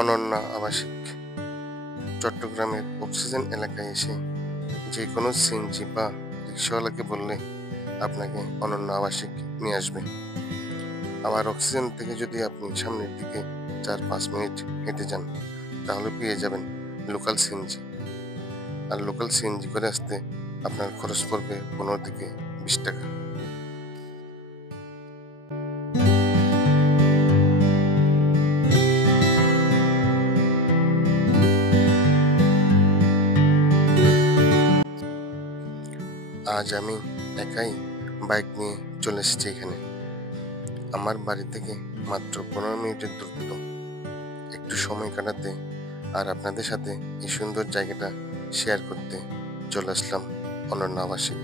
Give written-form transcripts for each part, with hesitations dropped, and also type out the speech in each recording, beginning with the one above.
অনন্যা আবাসিক। চট্টগ্রামের অক্সিজেন এলাকায় এসে যে কোনো সিএনজি বা রিক্সাওয়ালাকে বললে আপনাকে অনন্যা আবাসিক নিয়ে আসবে। আবার অক্সিজেন থেকে যদি আপনি সামনের দিকে 4-5 মিনিট হেঁটে যান তাহলে পেয়ে যাবেন লোকাল সিএনজি। আর লোকাল সিএনজি করে আসতে আপনার খরচ পড়বে 15 থেকে 20 টাকা। আজ আমি একাই বাইক নিয়ে চলে এসেছি এখানে। আমার বাড়ি থেকে মাত্র 15 মিনিটের দূরত্ব। একটু সময় কাটাতে আর আপনাদের সাথে এই সুন্দর জায়গাটা শেয়ার করতে চলে আসলাম অনন্যা আবাসিক।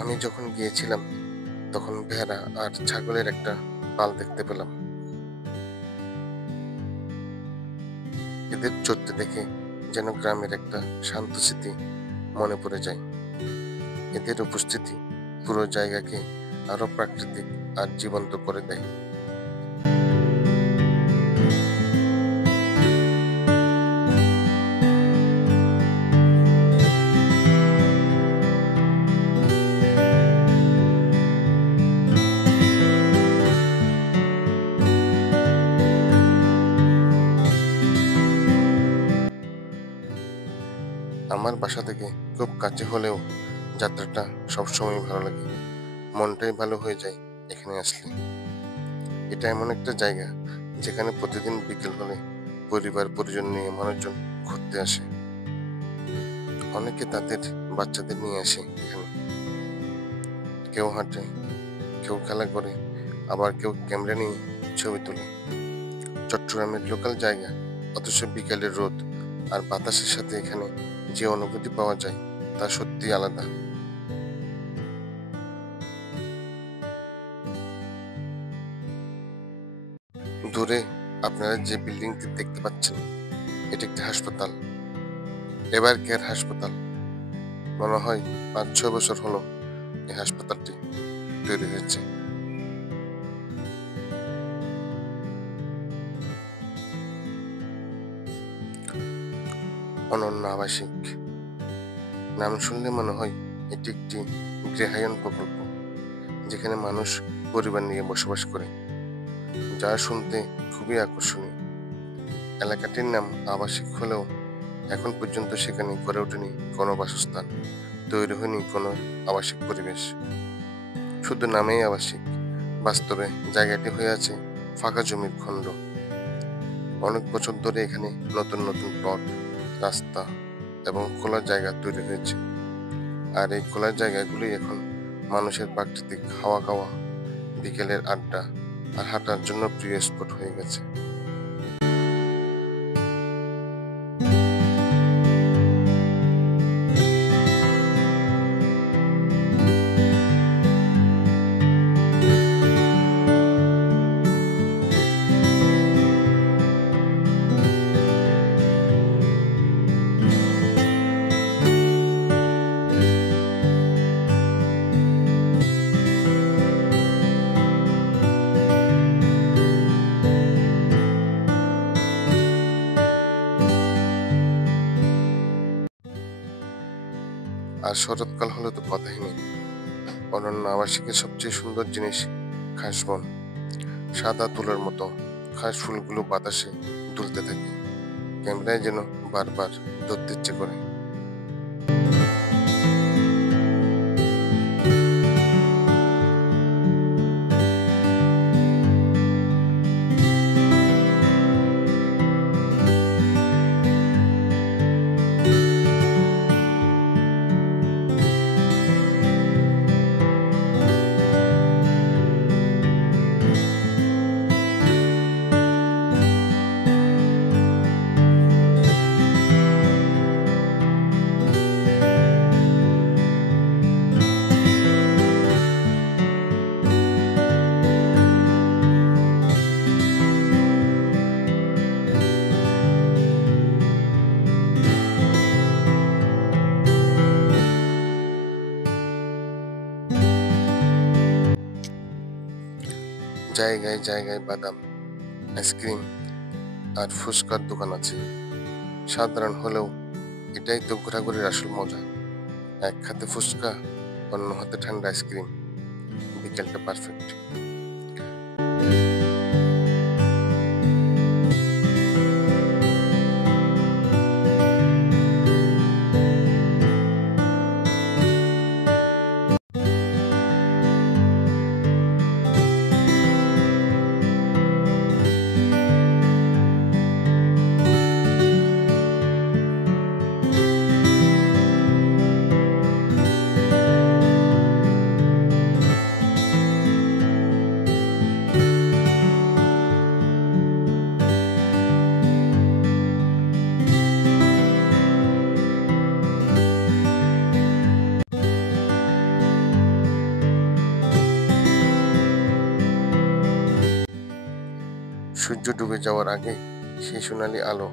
আমি যখন গিয়েছিলাম তখন ভেড়া আর ছাগলের একটা পাল দেখতে পেলাম। এদের চড়তে দেখে যেন গ্রামের একটা শান্ত স্মৃতি মনে পড়ে যায়। এদের উপস্থিতি পুরো জায়গাকে আরো প্রাকৃতিক আর জীবন্ত করে দেয়। আমার বাসা থেকে খুব কাছে হলেও যাত্রাটা সবসময় ভালো লাগে। মনটাই ভালো হয়ে যায় এখানে আসলে। এটা এমন একটা জায়গা যেখানে প্রতিদিন বিকেল হলে পরিবার পরিজন নিয়ে মানুষজন ঘুরতে আসে। অনেকে তাদের বাচ্চাদের নিয়ে আসে এখানে। কেউ হাঁটে, কেউ খেলা করে, আবার কেউ ক্যামেরা নিয়ে ছবি তোলে। চট্টগ্রামের লোকাল জায়গা, অথচ বিকেলের রোদ আর বাতাসের সাথে এখানে যে অনুভূতি পাওয়া যায় তা সত্যি আলাদা। দূরে আপনারা যে বিল্ডিংটি দেখতে পাচ্ছেন এটি একটি হাসপাতাল, এবার কেয়ার হাসপাতাল। মনে হয় 5-6 বছর হলো এই হাসপাতালটি তৈরি হয়েছে। অনন্যা আবাসিক নাম শুনলে মনে হয় এটি একটি গৃহায়ন প্রকল্প, যেখানে মানুষ পরিবার নিয়ে বসবাস করে, যা শুনতে খুবই আকর্ষণীয়। এলাকাটির নাম আবাসিক হলেও এখন পর্যন্ত সেখানে গড়ে ওঠেনি কোনো বাসস্থান, তৈরি হয়নি কোনো আবাসিক পরিবেশ। শুধু নামেই আবাসিক, বাস্তবে জায়গাটি হয়ে আছে ফাঁকা জমির খণ্ড। অনেক বছর ধরে এখানে নতুন নতুন প্লট, রাস্তা এবং খোলা জায়গা তৈরি হয়েছে। আর এই খোলা জায়গাগুলি এখন মানুষের প্রাকৃতিক হাওয়া খাওয়া, বিকেলের আড্ডা আর হাঁটার জন্য প্রিয় স্পট হয়ে গেছে। আর শরৎকাল হলে তো কথাই নেই। অনন্য আবাসিকের সবচেয়ে সুন্দর জিনিস খাসবন। সাদা তুলোর মতো খাস ফুলগুলো বাতাসে দুলতে থাকে। ক্যামেরায় যেন বারবার ধরতে ইচ্ছে করে। জায়গায় জায়গায় বাদাম, আইসক্রিম আর ফুচকার দোকান আছে। সাধারণ হলেও এটাই তো ঘোরাঘুরির আসল মজা। এক হাতে ফুচকা, অন্য হাতে ঠান্ডা আইসক্রিম, বিকেলটা পারফেক্ট। সূর্য ডুবে যাওয়ার আগে সেই সোনালি আলো,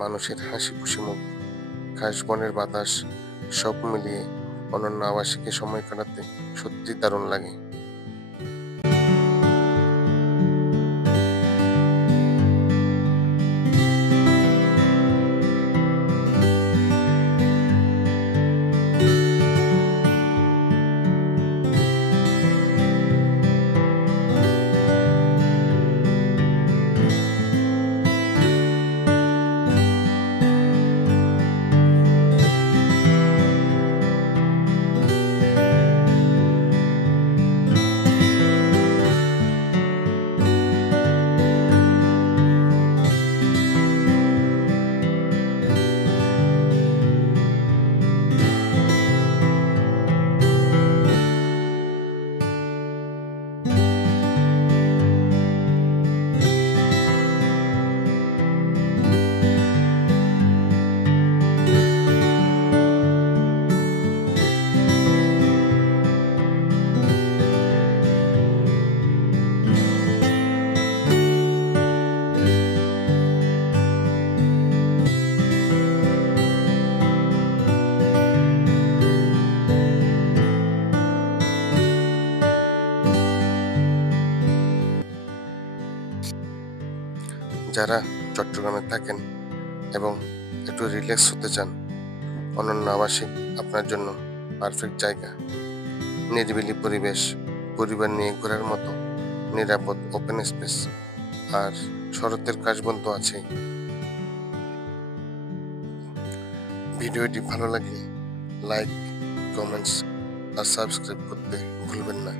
মানুষের হাসি খুশি মুখ, ঘাস বনের বাতাস, সব মিলিয়ে অনন্য আবাসিকে সময় কাটাতে সত্যি দারুণ লাগে। যারা চট্টগ্রামে থাকেন এবং একটু রিল্যাক্স হতে চান, অনন্য আবাসিক আপনার জন্য পারফেক্ট জায়গা। নিরিবিলি পরিবেশ, পরিবার নিয়ে ঘোরার মতো নিরাপদ ওপেন স্পেস, আর শরতের কাশবন তো আছেই। ভিডিওটি ভালো লাগলে লাইক, কমেন্টস আর সাবস্ক্রাইব করতে ভুলবেন না।